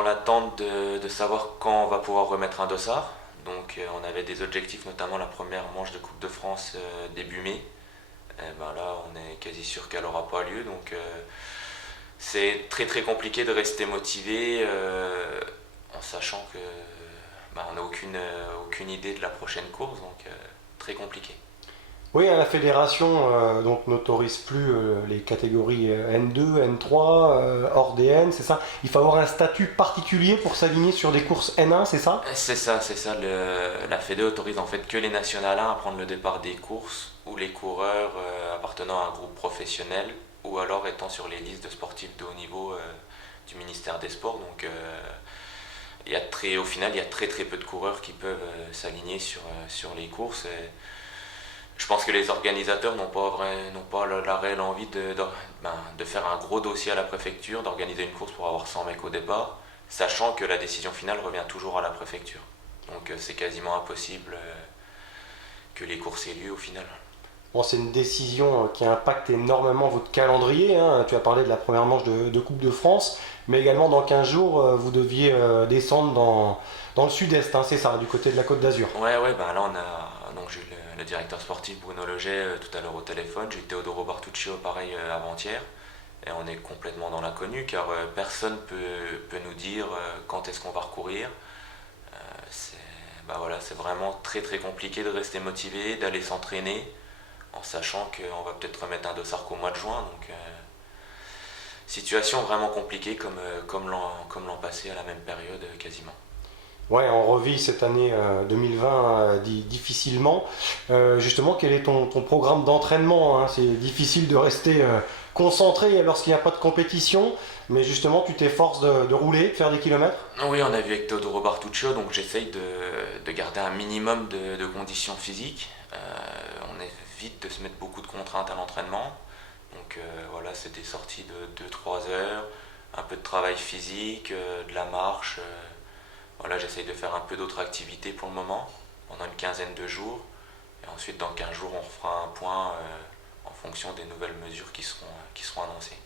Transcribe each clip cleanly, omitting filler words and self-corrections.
dans l'attente de savoir quand on va pouvoir remettre un dossard. Donc on avait des objectifs, notamment la première manche de Coupe de France début mai. Et ben là, on est quasi sûr qu'elle n'aura pas lieu. Donc c'est très très compliqué de rester motivé en sachant que on n'a aucune idée de la prochaine course. Donc très compliqué. Oui, la fédération donc n'autorise plus les catégories N2, N3, hors des N, c'est ça. Il faut avoir un statut particulier pour s'aligner sur des courses N1, c'est ça. C'est ça, c'est ça. La Fédé autorise en fait que les National 1 à prendre le départ des courses ou les coureurs appartenant à un groupe professionnel ou alors étant sur les listes de sportifs de haut niveau du ministère des Sports. Donc au final, il y a très très peu de coureurs qui peuvent s'aligner sur les courses. Et je pense que les organisateurs n'ont pas la réelle envie de faire un gros dossier à la préfecture, d'organiser une course pour avoir 100 mecs au départ, sachant que la décision finale revient toujours à la préfecture. Donc c'est quasiment impossible que les courses aient lieu au final. Bon, c'est une décision qui impacte énormément votre calendrier, hein. Tu as parlé de la première manche de Coupe de France, mais également dans 15 jours, vous deviez descendre dans le sud-est, hein, c'est ça, du côté de la Côte d'Azur. Ouais, là j'ai eu le directeur sportif Bruno Leger tout à l'heure au téléphone, j'ai eu Teodoro Bartuccio pareil avant-hier, et on est complètement dans l'inconnu car personne peut nous dire quand est-ce qu'on va recourir. C'est vraiment très très compliqué de rester motivé, d'aller s'entraîner en sachant qu'on va peut-être remettre un dossard qu'au mois de juin. Donc situation vraiment compliquée comme l'an passé à la même période quasiment. Ouais, on revit cette année 2020 difficilement. Justement, quel est ton programme d'entraînement, hein. C'est difficile de rester concentré lorsqu'il n'y a pas de compétition, mais justement, tu t'efforces de rouler, de faire des kilomètres. Oui, on a vu avec Teodoro Bartuccio, donc j'essaye de garder un minimum de conditions physiques. On évite de se mettre beaucoup de contraintes à l'entraînement. Donc c'est des sorties de 2-3 heures, un peu de travail physique, de la marche. J'essaye de faire un peu d'autres activités pour le moment, pendant une quinzaine de jours. Et ensuite, dans 15 jours, on refera un point en fonction des nouvelles mesures qui seront annoncées.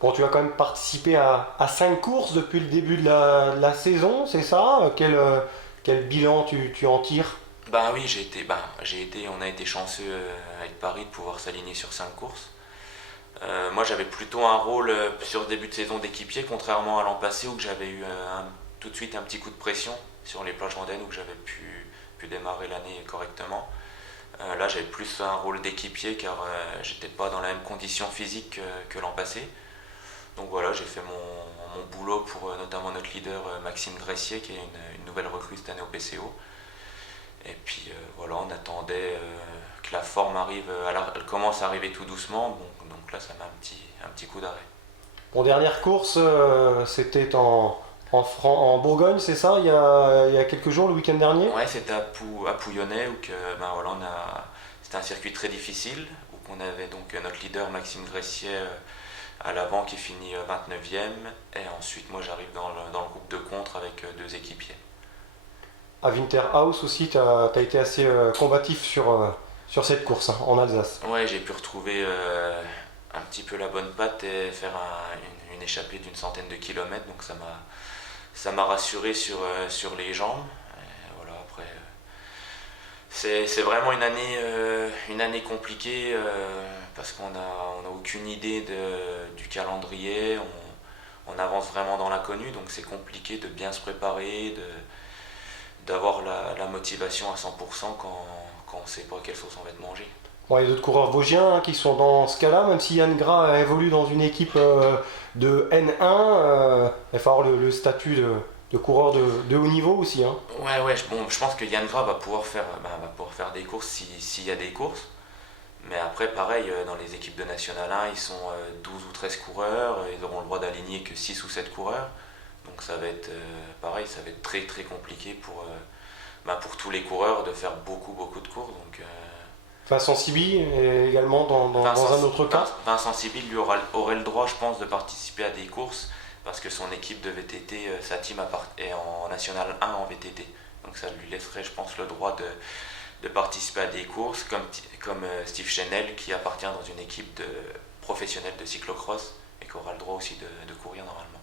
Bon, tu as quand même participé à 5 courses depuis le début de la saison, c'est ça. Quel bilan tu en tires? Oui, on a été chanceux avec Paris de pouvoir s'aligner sur 5 courses. Moi, j'avais plutôt un rôle sur le début de saison d'équipier, contrairement à l'an passé où j'avais eu tout de suite un petit coup de pression sur les plages randonnées où j'avais pu démarrer l'année correctement. Là, j'avais plus un rôle d'équipier car j'étais pas dans la même condition physique que l'an passé. Donc j'ai fait mon boulot pour notamment notre leader Maxime Gressier qui est une nouvelle recrue cette année au PCO. Et puis on attendait que la forme arrive, elle commence à arriver tout doucement, donc là ça met un petit coup d'arrêt. Bon, dernière course, c'était en Bourgogne, c'est ça, il y a quelques jours, le week-end dernier. Ouais, c'était à Pouillonnais où c'était un circuit très difficile où on avait donc notre leader Maxime Gressier à l'avant qui finit 29e et ensuite moi j'arrive dans le groupe de contre avec 2 équipiers. À Winterhaus aussi, tu as été assez combatif sur cette course, hein, en Alsace. Ouais, j'ai pu retrouver un petit peu la bonne patte et faire une échappée d'une centaine de kilomètres, donc ça m'a rassuré sur les jambes. Et après, c'est vraiment une année compliquée parce qu'on a aucune idée du calendrier, on avance vraiment dans l'inconnu, donc c'est compliqué de bien se préparer, d'avoir la motivation à 100% quand on ne sait pas quelle sauce on va être mangé. Bon, il y a d'autres coureurs vosgiens qui sont dans ce cas-là, même si Yann Gras évolue dans une équipe de N1, il va falloir le statut de coureur de haut niveau aussi. Hein. Ouais, je pense que Yann Gras va pouvoir faire des courses s'il y a des courses. Mais après, pareil, dans les équipes de National 1, ils sont 12 ou 13 coureurs, ils auront le droit d'aligner que 6 ou 7 coureurs. Donc ça va être pareil, ça va être très très compliqué pour tous les coureurs de faire beaucoup de courses. Donc, Vincent Siby est également dans un autre cas. Vincent Siby lui aurait le droit, je pense, de participer à des courses parce que son équipe de VTT, sa team est en National 1 en VTT. Donc ça lui laisserait, je pense, le droit de participer à des courses comme Steve Chenel qui appartient dans une équipe professionnelle de cyclocross et qui aura le droit aussi de courir normalement.